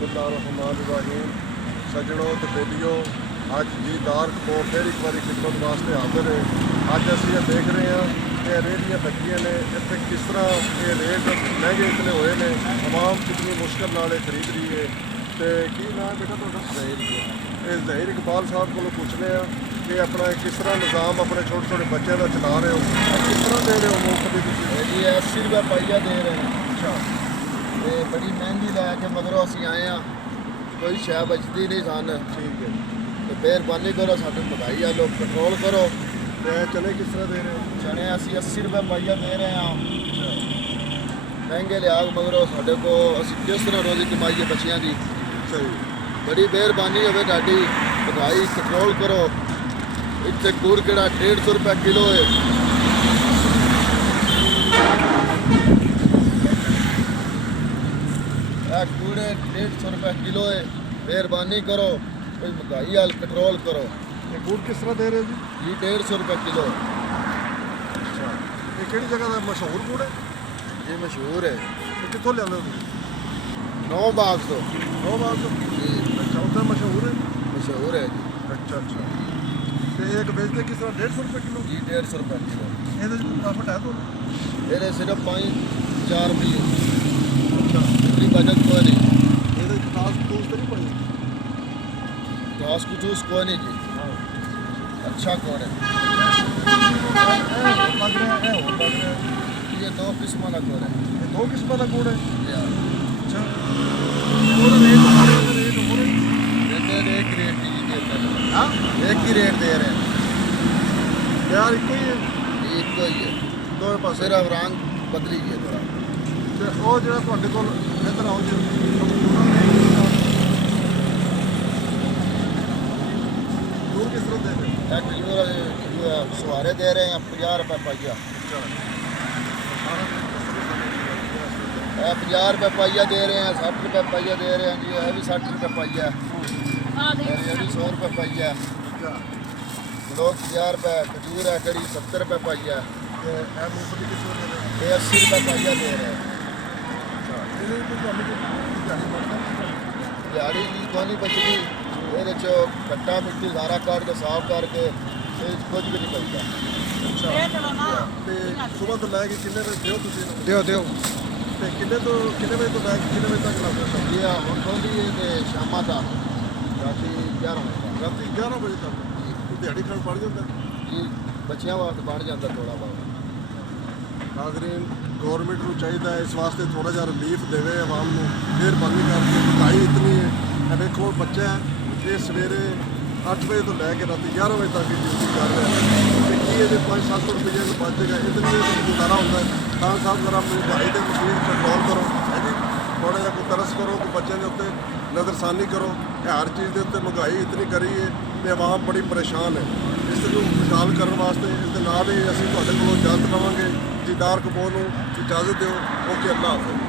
बिस्मिल्लाहिर्रहमानिर्रहीम सजनों तो बेलियो अज दीदार को फिर एक बार खिदमत वास्ते हाजिर है। अज असी देख रहे हैं कि रेहड़ियाँ लगियां ने इतने किस तरह ये रेट महंगे इतने हुए ने, आवाम कितनी मुश्किल नाल खरीद रही है। तो की नाम बेटा तुहाडा? ज़हीर इकबाल साहब को पूछने कि अपना किस तरह निज़ाम अपने छोटे छोटे बच्चों का चला रहे हो, किस तरह दे रहे हो मूंगफली? जी 80 रुपये पाइया दे रहे हैं। अच्छा, ते बड़ी महंगी लैके मगरों असी आए हैं, कोई शै बचती नहीं सन। ठीक है। तो मेहरबानी करो साडे महंगाई आ लोग कंट्रोल करो। तो चने किस तरह दे रहे हो? चने असी 80 रुपये पाइया दे रहे हैं। महंगे लिहाज मगरों साडे को असी किस तरह रोजी कमाई है बच्चियां दी। सही, बड़ी मेहरबानी होवे तुहाडी, महंगाई कंट्रोल करो। इत्थे गुड़ किहड़ा 150 रुपये किलो है। कूड़े 150 रुपये किलो है। मेहरबानी करो, कोई महंगाई हाल कंट्रोल करो। ये गुड़ किस तरह दे रहे हो जी? ये 150 रुपये किलो। अच्छा, ये किहड़ी जगह का मशहूर गुड़ है? ये मशहूर है ये कितों लिया तुसीं? 9 बाग तो नौ बाग तो? जी अच्छा, उधर मशहूर है। मशहूर है जी। अच्छा अच्छा, तो एक बेचते किस तरह 150 रुपये किलो? जी 150 रुपये किलो। ਇਹਦੇ ਚ ਪ੍ਰੋਫਿਟ ਹੈ ਤੁਹਾਨੂੰ? मेरे सिर्फ 5-4 मिली, अच्छा, इतनी बचत कोई नहीं। ਇਹਦੇ ਚ ਖਾਸ ਤੂਸ ਤੇ ਨਹੀਂ ਪਾਈ? घास कुछ कोई नहीं जी। ਹਾਂ, अच्छा कौन है? ਇਹ ਲੱਗ ਰਿਹਾ ਹੈ, ਹੋਰ ਲੱਗ ਰਿਹਾ ਹੈ। ये 2 किस्म का कौन है। ਇਹ ਦੋ ਕਿਸਮਾਂ ਦਾ ਗੁੜ ਹੈ। या ਅੱਛਾ, ਉਹਦਾ ਰੇਟ ਹੋਰ ਹੈ, ਰੇਟ ਹੋਰ ਹੈ। एक रेट ही देते हैं। ਹਾਂ, एक ही रेट दे रहे हैं। ਯਾਰ ਇੱਕੋ ਹੀ ਹੈ ये एक ही है, ਦੋਵੇਂ ਪਾਸੇ। सिर्फ रंग बदली है थोड़ा। ਤੇ ਉਹ ਜਿਹੜਾ ਤੁਹਾਡੇ ਕੋਲ ਇੱਧਰ ਆਓ ਜੀ, ਗੁੜ ਕਿਸ ਤਰ੍ਹਾਂ ਦੇ ਰਹੇ ਹੋ? एक किलो सुहारे दे रहे हैं 50 रुपये पाइया। अच्छा, 50 रुपये पाइया दे रहे हैं, 60 रुपये पाइया दे रहे हैं जी। यह भी 60 रुपये पाइया है, और ये भी 100 रुपये पाइया है। अच्छा, लोग 50 रुपये, खजूर है कड़ी 70 रुपये पाइया है। ਤੇ ਇਹ ਮੂੰਗਫਲੀ ਕਿਸ ਤਰ੍ਹਾਂ ਦੇ ਰਹੇ ਹੋ? ये 80 रुपये पाइया दे रहे हैं। ਅੱਛਾ, ਇਹਦੇ ਵਿੱਚ ਤੁਹਾਨੂੰ ਕੋਈ ਦਿਹਾੜੀ ਬਣਦਾ? दिहाड़ी की कोनी बचती, ये कट्टा मिट्टी सारा काट के साफ करके कुछ भी नहीं बचता। ਅੱਛਾ, ਤੇ ਸਵੇਰ ਤੋਂ ਲੈ ਕੇ ਕਿੰਨੇ ਵਜੇ ਦਿਓ ਤੁਸੀਂ ਇਹਨੂੰ? दियो ਤੇ ਕਿੰਨੇ ਵਜੇ ਤੋਂ ਲੈ ਕੇ ਕਿੰਨੇ ਵਜੇ ਤੱਕ ਲਾਉਂਦੇ ਹੋ? ये हम खोली है शामा तक, रात 11 बजे ਰਾਤੀ 11 ਵਜੇ ਤੱਕ ਕੋਈ ਦਿਹਾੜੀ ਖਾਣ ਪੜ ਜਾਂਦਾ? जी। बच्चियां वास्ते बढ़ जाता थोड़ा बहुत। ਨਾਜ਼ਰੀਨ, ਗੌਰਮੈਂਟ ਨੂੰ ਚਾਹੀਦਾ ਹੈ ਇਸ ਵਾਸਤੇ ਥੋੜਾ ਜਿਹਾ ਰਿਲੀਫ ਦੇਵੇ ਆਵਾਮ ਨੂੰ। ਮਿਹਰਬਾਨੀ ਕਰਕੇ, ਮਹਿੰਗਾਈ ਇਤਨੀ ਹੈ। ਇਹ ਵੇਖੋ ਬੱਚਾ ਹੈ, ਇਹ ਸਵੇਰੇ 8 ਵਜੇ ਤੋਂ ਲੈ ਕੇ ਰਾਤੀ 11 ਵਜੇ ਤੱਕ ਡਿਊਟੀ ਕਰ ਰਿਹਾ ਹੈ। ਤੇ ਕੀ ਇਹਦੇ 500-700 ਰੁਪਏ ਨੂੰ ਬਚ ਜਾਏਗਾ? ਇਤਨੀ ਇਹ ਗੁਜ਼ਾਰਾ ਹੁੰਦਾ ਹੈ। ਤਾਂ ਸਾਹਿਬ ਜ਼ਰਾ ਮਹਿੰਗਾਈ ਦੇ ਮੁਸੀਬਤ ਕੰਟਰੋਲ ਕਰੋ ਹੈ ਜੀ। ਥੋੜਾ ਜਿਹਾ ਕੋਈ ਤਰਸ ਕਰੋ ਕਿ ਬੱਚਿਆਂ ਦੇ ਉੱਤੇ ਨਜ਼ਰਸਾਨੀ ਕਰੋ। ਇਹ ਹਰ ਚੀਜ਼ ਦੇ ਉੱਤੇ ਮਹਿੰਗਾਈ ਇਤਨੀ ਕਰੀ ਹੈ ਤੇ ਆਵਾਮ ਬੜੀ ਪਰੇਸ਼ਾਨ ਹੈ। ਇਸ ਨੂੰ ਖੁਸ਼ਹਾਲ ਕਰਨ ਵਾਸਤੇ ਇਸ ਦੇ ਨਾਲ ਹੀ ਅਸੀਂ ਤੁਹਾਡੇ ਕੋਲੋਂ ਇਜਾਜ਼ਤ ਲਵਾਂਗੇ। ਦੀਦਾਰ ਕਪੂਰ ਨੂੰ ਇਜਾਜ਼ਤ ਦਿਓ। ਓਕੇ, ਅੱਲਾਹ ਹਾਫਿਜ਼।